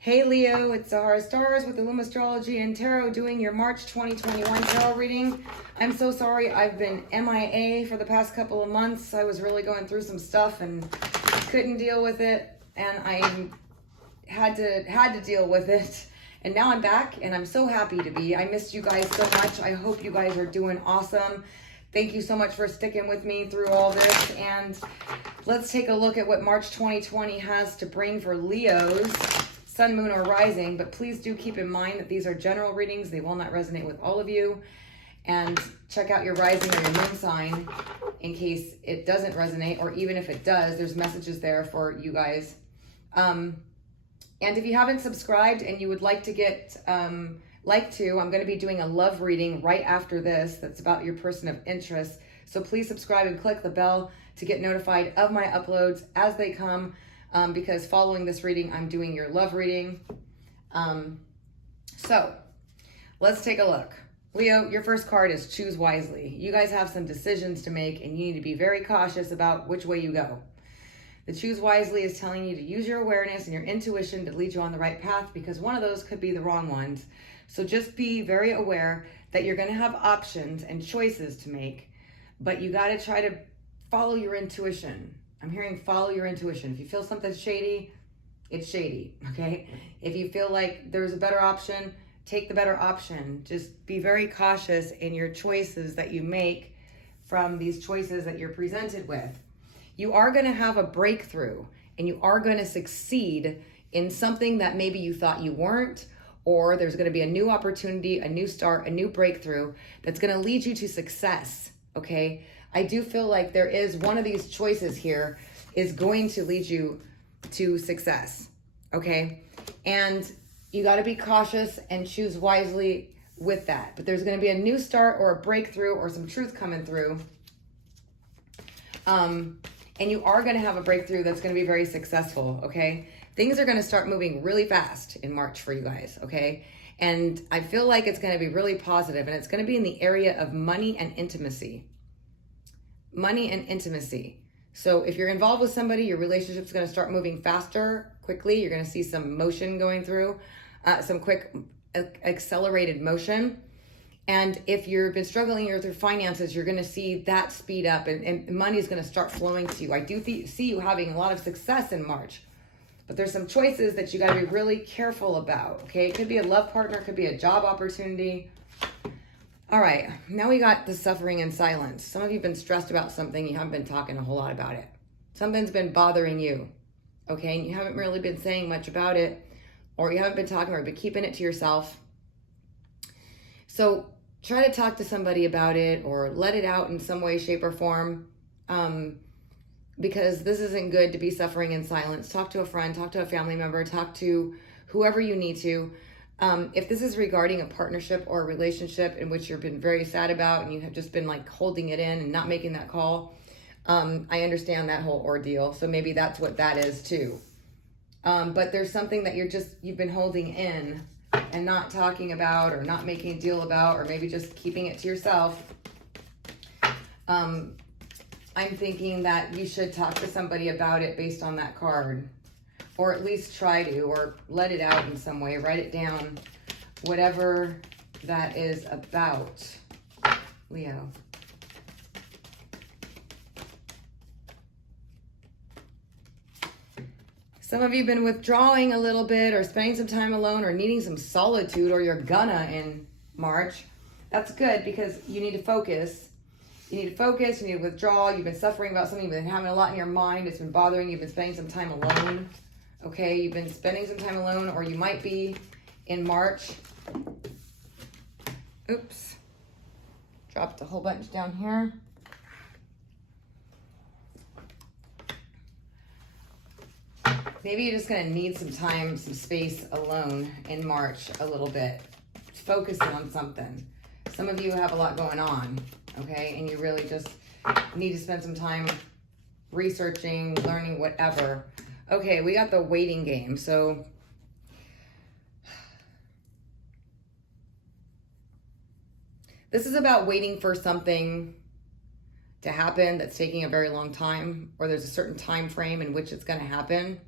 Hey Leo, it's Zahara Stars with Illum Astrology and Tarot doing your March 2021 tarot reading. I'm so sorry I've been MIA for the past couple of months. I was really going through some stuff and couldn't deal with it, and I had to deal with it. And now I'm back and I'm so happy to be. I missed you guys so much. I hope you guys are doing awesome. Thank you so much for sticking with me through all this, and let's take a look at what March 2020 has to bring for Leos. Sun, moon, or rising, but please do keep in mind that these are general readings. They will not resonate with all of you. And check out your rising or your moon sign in case it doesn't resonate, or even if it does, there's messages there for you guys. And if you haven't subscribed and you would like to get, I'm going to be doing a love reading right after this that's about your person of interest. So please subscribe and click the bell to get notified of my uploads as they come. Because following this reading, I'm doing your love reading. So let's take a look. Leo, your first card is choose wisely. You guys have some decisions to make and you need to be very cautious about which way you go. The choose wisely is telling you to use your awareness and your intuition to lead you on the right path, because one of those could be the wrong ones. So just be very aware that you're going to have options and choices to make, but you got to try to follow your intuition. I'm hearing follow your intuition. If you feel something's shady, it's shady, okay? If you feel like there's a better option, take the better option. Just be very cautious in your choices that you make from these choices that you're presented with. You are going to have a breakthrough and you are going to succeed in something that maybe you thought you weren't, or there's going to be a new opportunity, a new start, a new breakthrough that's going to lead you to success, okay? I do feel like there is one of these choices here is going to lead you to success, okay? And you got to be cautious and choose wisely with that. But there's going to be a new start or a breakthrough or some truth coming through. And you are going to have a breakthrough that's going to be very successful, okay? Things are going to start moving really fast in March for you guys, okay? And I feel like it's going to be really positive, and it's going to be in the area of money and intimacy. Money and intimacy. So if you're involved with somebody, your relationship's going to start moving faster, quickly. You're going to see some motion going through, some quick accelerated motion. And if you've been struggling with your finances, you're going to see that speed up, and money is going to start flowing to you. I do see you having a lot of success in March, but there's some choices that you got to be really careful about, okay? It could be a love partner, it could be a job opportunity. All right, now we got the suffering in silence. Some of you have been stressed about something. You haven't been talking a whole lot about it. Something's been bothering you, okay? And you haven't really been saying much about it, or you haven't been talking, or you've been keeping it to yourself. So try to talk to somebody about it or let it out in some way, shape, or form, because this isn't good to be suffering in silence. Talk to a friend, talk to a family member, talk to whoever you need to. If this is regarding a partnership or a relationship in which you've been very sad about and you have just been like holding it in and not making that call, I understand that whole ordeal. So maybe that's what that is too. But there's something that you've been holding in and not talking about, or not making a deal about, or maybe just keeping it to yourself. I'm thinking that you should talk to somebody about it based on that card. Or at least try to, or let it out in some way. Write it down, whatever that is about, Leo. Some of you have been withdrawing a little bit, or spending some time alone, or needing some solitude, or you're gonna in March. That's good, because you need to focus. You need to focus, you need to withdraw. You've been suffering about something, you've been having a lot in your mind, it's been bothering you, you've been spending some time alone. Okay, you've been spending some time alone, or you might be in March. Oops. Dropped a whole bunch down here. Maybe you're just going to need some time, some space alone in March a little bit. Focusing on something. Some of you have a lot going on, okay? And you really just need to spend some time researching, learning, whatever. Okay, we got the waiting game. So this is about waiting for something to happen that's taking a very long time, or there's a certain time frame in which it's going to happen.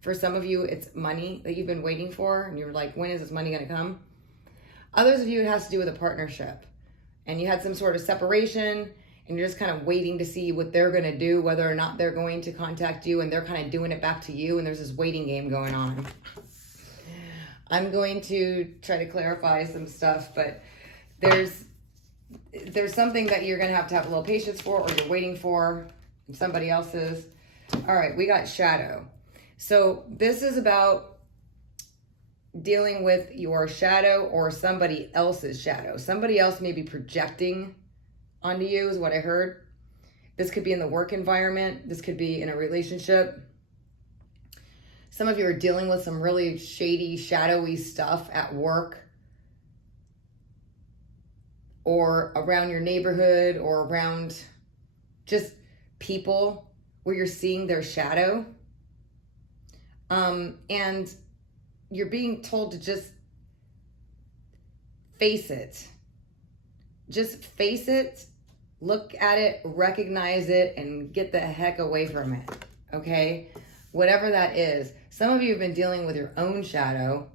For some of you, it's money that you've been waiting for, and you're like, when is this money going to come? Others of you, it has to do with a partnership, and you had some sort of separation, and you're just kind of waiting to see what they're going to do, whether or not they're going to contact you, and they're kind of doing it back to you, and there's this waiting game going on. I'm going to try to clarify some stuff, but there's something that you're going to have a little patience for, or you're waiting for, and somebody else's. All right, we got shadow. So this is about dealing with your shadow or somebody else's shadow. Somebody else may be projecting onto you, is what I heard. This could be in the work environment. This could be in a relationship. Some of you are dealing with some really shady, shadowy stuff at work, or around your neighborhood, or around just people where you're seeing their shadow. And you're being told to just face it. Just face it, look at it, recognize it, and get the heck away from it, okay? Whatever that is. Some of you have been dealing with your own shadow,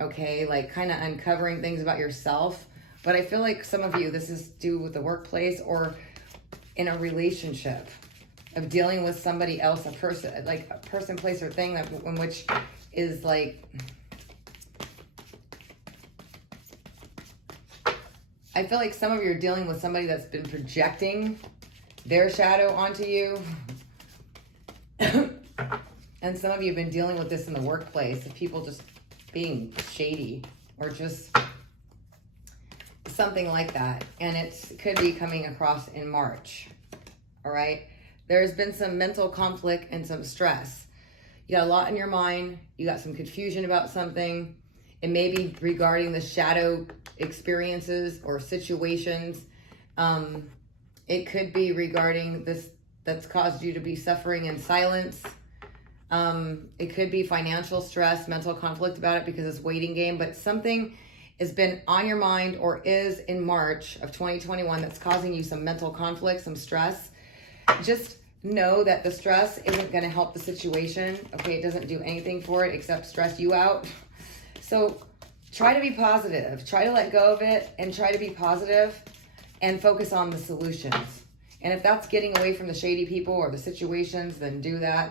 okay? Like kind of uncovering things about yourself. But I feel like some of you, this is due with the workplace or in a relationship of dealing with somebody else, a person, place, or thing that in which is like, I feel like some of you are dealing with somebody that's been projecting their shadow onto you. And some of you have been dealing with this in the workplace, of people just being shady or just something like that. And it could be coming across in March. All right. There's been some mental conflict and some stress. You got a lot in your mind. You got some confusion about something. It may be regarding the shadow experiences or situations. It could be regarding this that's caused you to be suffering in silence. It could be financial stress, mental conflict about it because it's waiting game, but something has been on your mind or is in March of 2021 that's causing you some mental conflict, some stress. Just know that the stress isn't going to help the situation. Okay, it doesn't do anything for it except stress you out. So try to be positive. Try to let go of it and try to be positive and focus on the solutions. And if that's getting away from the shady people or the situations, then do that.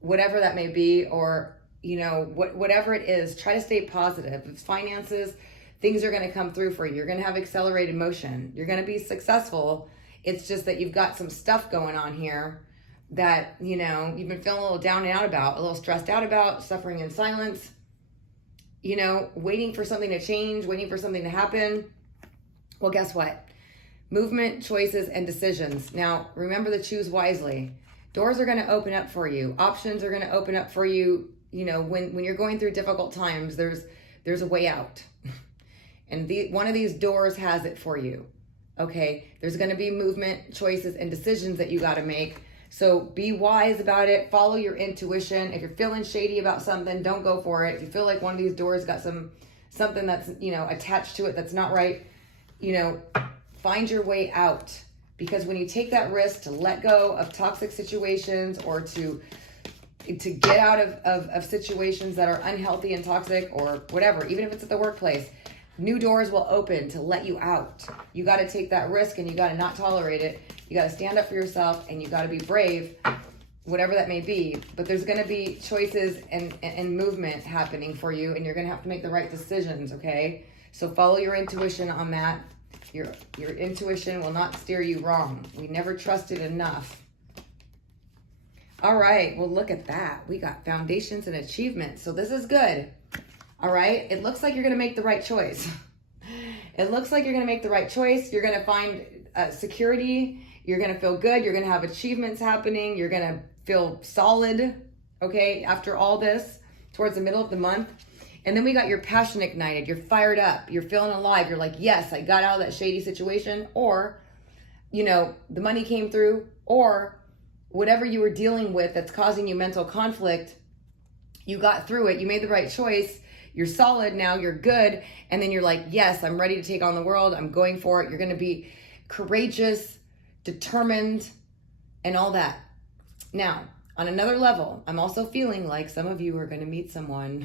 Whatever that may be, or whatever it is, try to stay positive. If it's finances, things are going to come through for you. You're going to have accelerated motion. You're going to be successful. It's just that you've got some stuff going on here that, you've been feeling a little down and out about, a little stressed out about, suffering in silence, waiting for something to change, waiting for something to happen. Well, guess what? Movement, choices, and decisions. Now, remember to choose wisely. Doors are going to open up for you. Options are going to open up for you. When you're going through difficult times, there's a way out. And one of these doors has it for you. Okay, there's going to be movement, choices, and decisions that you got to make. So be wise about it. Follow your intuition. If you're feeling shady about something, don't go for it. If you feel like one of these doors got something that's, attached to it that's not right, find your way out. Because when you take that risk to let go of toxic situations or to get out of situations that are unhealthy and toxic or whatever, even if it's at the workplace, new doors will open to let you out. You got to take that risk and you got to not tolerate it. You got to stand up for yourself and you got to be brave, whatever that may be. But there's going to be choices and movement happening for you, and you're going to have to make the right decisions, okay? So follow your intuition on that. Your intuition will not steer you wrong. We never trusted enough. All right, well, look at that. We got foundations and achievements. So this is good. All right, it looks like you're going to make the right choice. It looks like you're going to make the right choice. You're going to find security. You're going to feel good. You're going to have achievements happening. You're going to feel solid, okay, after all this, towards the middle of the month. And then we got your passion ignited. You're fired up. You're feeling alive. You're like, yes, I got out of that shady situation. Or, the money came through. Or whatever you were dealing with that's causing you mental conflict, you got through it. You made the right choice. You're solid now. You're good. And then you're like, yes, I'm ready to take on the world. I'm going for it. You're going to be courageous, determined, and all that. Now, on another level, I'm also feeling like some of you are going to meet someone.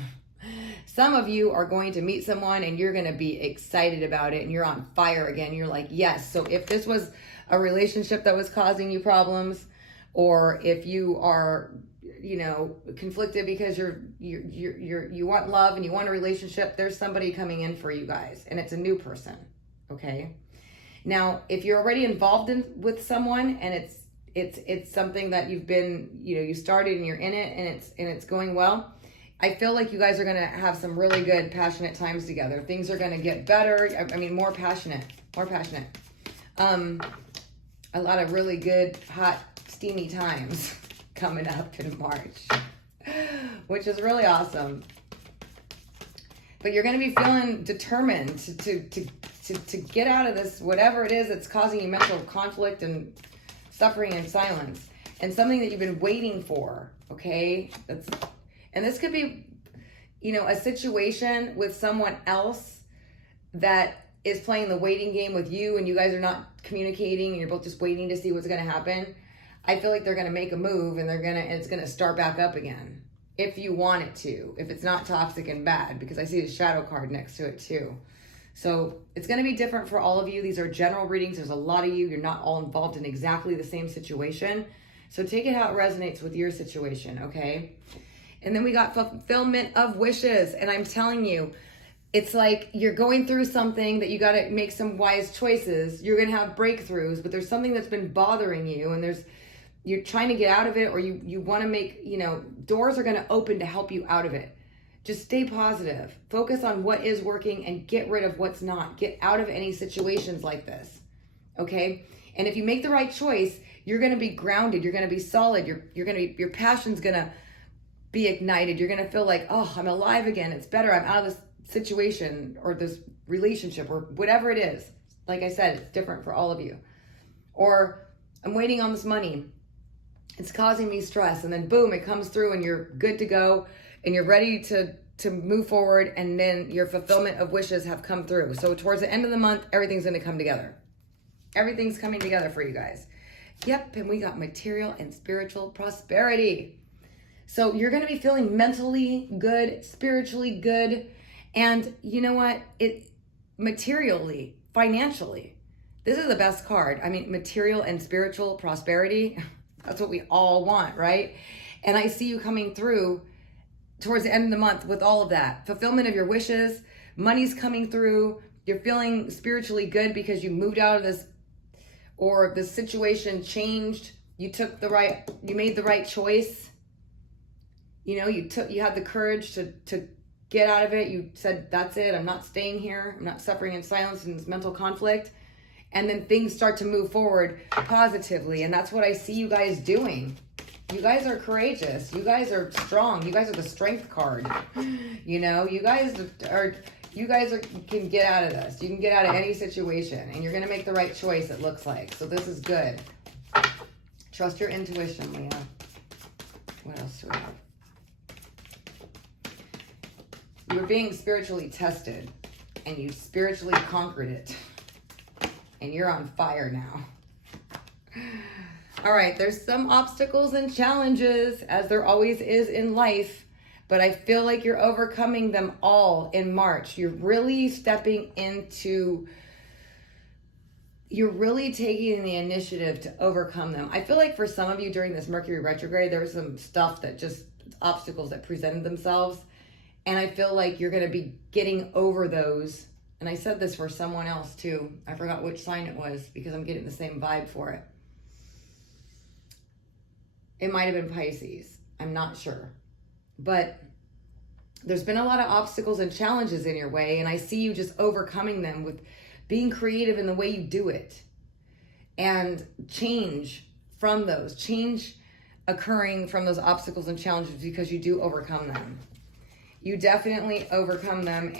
Some of you are going to meet someone and you're going to be excited about it and you're on fire again. You're like, yes. So if this was a relationship that was causing you problems, or if you are, you know, conflicted because you want love and you want a relationship, there's somebody coming in for you guys, and it's a new person. Okay. Now, if you're already involved with someone and it's something that you've been, you know, you started and you're in it and it's going well, I feel like you guys are going to have some really good, passionate times together. Things are going to get better. I mean, more passionate. A lot of really good, hot, steamy times coming up in March, which is really awesome. But you're going to be feeling determined to get out of this, whatever it is that's causing you mental conflict and suffering and silence, and something that you've been waiting for. Okay. And this could be, you know, a situation with someone else that is playing the waiting game with you, and you guys are not communicating and you're both just waiting to see what's going to happen. I feel like they're going to make a move and it's going to start back up again. If you want it to, if it's not toxic and bad, because I see the shadow card next to it too. So it's going to be different for all of you. These are general readings. There's a lot of you. You're not all involved in exactly the same situation. So take it how it resonates with your situation. Okay. And then we got fulfillment of wishes. And I'm telling you, it's like you're going through something that you got to make some wise choices. You're going to have breakthroughs, but there's something that's been bothering you, and you're trying to get out of it, or you want to make, you know, doors are going to open to help you out of it. Just stay positive. Focus on what is working and get rid of what's not. Get out of any situations like this. Okay? And if you make the right choice, you're going to be grounded. You're going to be solid. Your passion's going to be ignited. You're going to feel like, oh, I'm alive again. It's better. I'm out of this situation or this relationship or whatever it is. Like I said, it's different for all of you. Or I'm waiting on this money. It's causing me stress. And then boom, it comes through and you're good to go and you're ready to move forward. And then your fulfillment of wishes have come through. So towards the end of the month, everything's going to come together. Everything's coming together for you guys. Yep. And we got material and spiritual prosperity. So you're going to be feeling mentally good, spiritually good. And you know what? Materially, financially, this is the best card. I mean, material and spiritual prosperity. That's what we all want, right? And I see you coming through towards the end of the month with all of that. Fulfillment of your wishes, money's coming through. You're feeling spiritually good because you moved out of this, or the situation changed. You made the right choice. You know, you had the courage to get out of it. You said, that's it. I'm not staying here. I'm not suffering in silence and this mental conflict. And then things start to move forward positively. And that's what I see you guys doing. You guys are courageous. You guys are strong. You guys are the strength card. You know, you guys can get out of this. You can get out of any situation, and you're going to make the right choice, it looks like. So this is good. Trust your intuition, Leah. What else do we have? You were being spiritually tested, and you spiritually conquered it. And you're on fire now. All right, there's some obstacles and challenges, as there always is in life, but I feel like you're overcoming them all in March. You're really taking the initiative to overcome them. I feel like for some of you during this Mercury retrograde, there was some stuff that just obstacles that presented themselves. And I feel like you're going to be getting over those. And I said this for someone else too. I forgot which sign it was because I'm getting the same vibe for it. It might have been Pisces. I'm not sure. But there's been a lot of obstacles and challenges in your way. And I see you just overcoming them with being creative in the way you do it. And change occurring from those obstacles and challenges because you do overcome them. You definitely overcome them,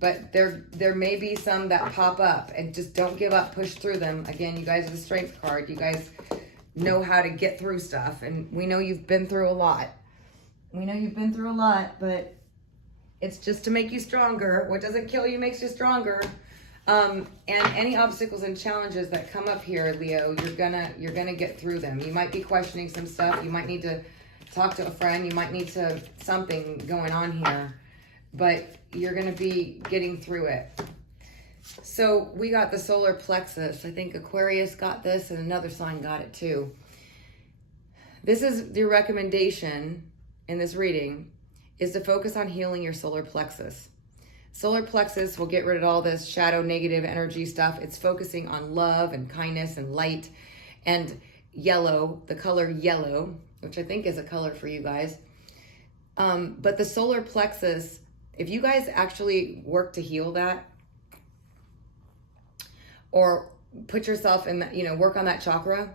but there may be some that pop up, and just don't give up, push through them. Again, you guys are the strength card. You guys know how to get through stuff, and we know you've been through a lot. But it's just to make you stronger. What doesn't kill you makes you stronger. And any obstacles and challenges that come up here, Leo, you're gonna get through them. You might be questioning some stuff. You might need to talk to a friend. You might need to something going on here, but you're going to be getting through it. So we got the solar plexus. I think Aquarius got this and another sign got it too. This is the recommendation in this reading, is to focus on healing your solar plexus. Solar plexus will get rid of all this shadow, negative energy stuff. It's focusing on love and kindness and light and yellow, the color yellow, which I think is a color for you guys. But the solar plexus, if you guys actually work to heal that, or put yourself in that, work on that chakra,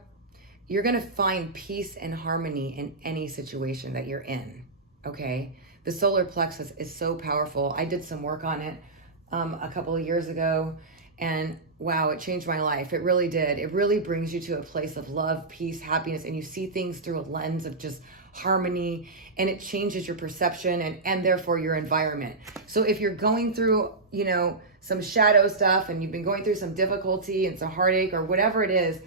you're going to find peace and harmony in any situation that you're in. Okay. The solar plexus is so powerful. I did some work on it a couple of years ago, and wow, it changed my life. It really did. It really brings you to a place of love, peace, happiness, and you see things through a lens of just harmony, and it changes your perception and therefore your environment. So if you're going through, some shadow stuff, and you've been going through some difficulty and some heartache or whatever it is,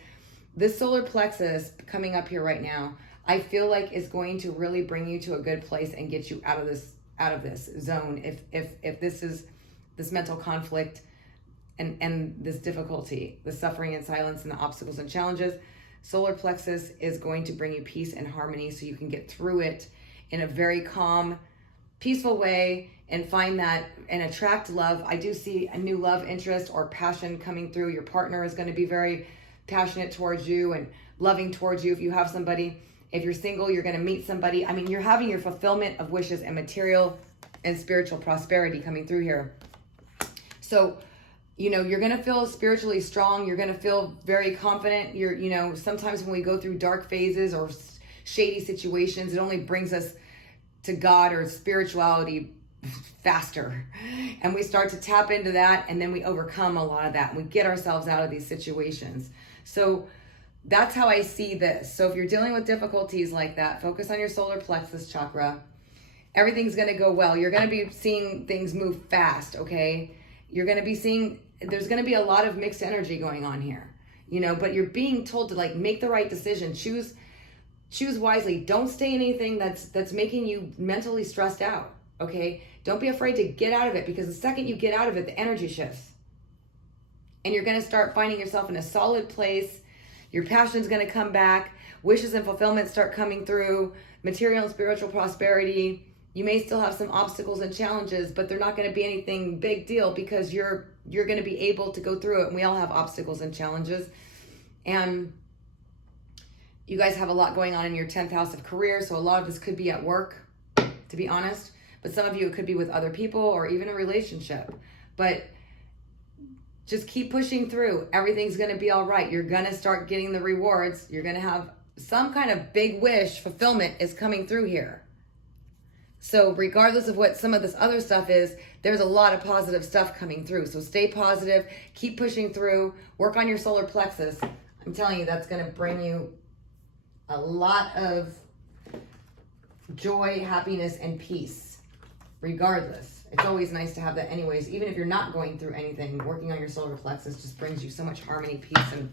this solar plexus coming up here right now, I feel like is going to really bring you to a good place and get you out of this zone. If this is this mental conflict and this difficulty, the suffering and silence and the obstacles and challenges, solar plexus is going to bring you peace and harmony so you can get through it in a very calm, peaceful way and find that and attract love. I do see a new love interest or passion coming through. Your partner is going to be very passionate towards you and loving towards you if you have somebody. If you're single, you're going to meet somebody. I mean, you're having your fulfillment of wishes and material and spiritual prosperity coming through here. So, you're going to feel spiritually strong. You're going to feel very confident. Sometimes when we go through dark phases or shady situations, it only brings us to God or spirituality faster. And we start to tap into that, and then we overcome a lot of that, and we get ourselves out of these situations. So that's how I see this. So if you're dealing with difficulties like that, focus on your solar plexus chakra. Everything's going to go well. You're going to be seeing things move fast, okay? You're going to be seeing, there's going to be a lot of mixed energy going on here, but you're being told to make the right decision. Choose wisely. Don't stay in anything that's making you mentally stressed out, okay? Don't be afraid to get out of it, because the second you get out of it, the energy shifts. And you're going to start finding yourself in a solid place. Your passion's going to come back. Wishes and fulfillment start coming through. Material and spiritual prosperity. You may still have some obstacles and challenges, but they're not going to be anything big deal, because you're going to be able to go through it. And we all have obstacles and challenges. And you guys have a lot going on in your 10th house of career. So a lot of this could be at work, to be honest. But some of you, it could be with other people or even a relationship. But just keep pushing through. Everything's going to be all right. You're going to start getting the rewards. You're going to have some kind of big wish fulfillment is coming through here. So regardless of what some of this other stuff is, there's a lot of positive stuff coming through. So stay positive, keep pushing through, work on your solar plexus. I'm telling you, that's going to bring you a lot of joy, happiness, and peace. Regardless, it's always nice to have that anyways. Even if you're not going through anything, working on your solar plexus just brings you so much harmony, peace, and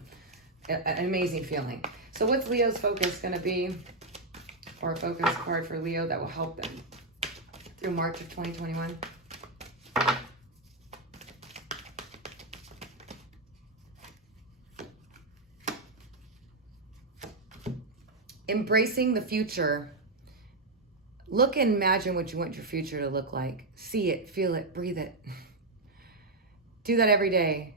an amazing feeling. So what's Leo's focus going to be, or a focus card for Leo that will help them through March of 2021? Embracing the future. Look and imagine what you want your future to look like. See it, feel it, breathe it. Do that every day.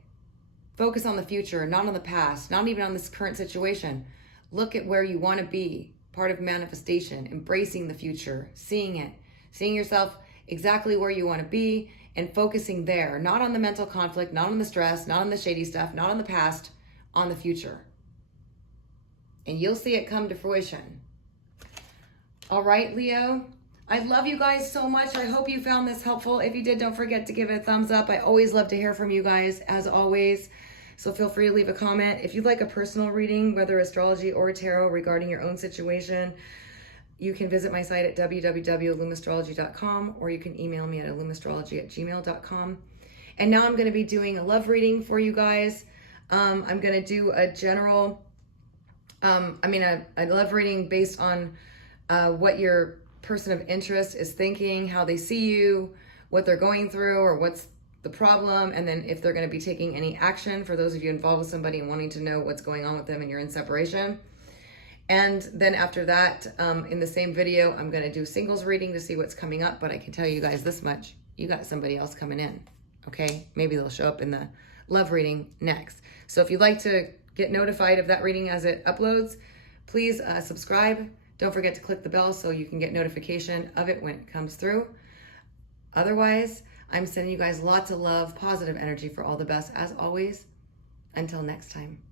Focus on the future, not on the past, not even on this current situation. Look at where you want to be, part of manifestation, embracing the future, seeing it, seeing yourself exactly where you want to be and focusing there, not on the mental conflict, not on the stress, not on the shady stuff, not on the past, on the future. And you'll see it come to fruition. All right, Leo, I love you guys so much. I hope you found this helpful. If you did, don't forget to give it a thumbs up. I always love to hear from you guys, as always. So feel free to leave a comment. If you'd like a personal reading, whether astrology or tarot regarding your own situation, you can visit my site at www.illumastrology.com, or you can email me at illumastrology@gmail.com. And now I'm going to be doing a love reading for you guys. I'm going to do a general, a love reading based on what your person of interest is thinking, how they see you, what they're going through, or what's the problem, and then if they're going to be taking any action for those of you involved with somebody and wanting to know what's going on with them and you're in separation. And then after that, in the same video, I'm going to do singles reading to see what's coming up, but I can tell you guys this much: you got somebody else coming in, okay? Maybe they'll show up in the love reading next. So if you'd like to get notified of that reading as it uploads, please subscribe. Don't forget to click the bell so you can get notification of it when it comes through. Otherwise, I'm sending you guys lots of love, positive energy for all the best, as always. Until next time.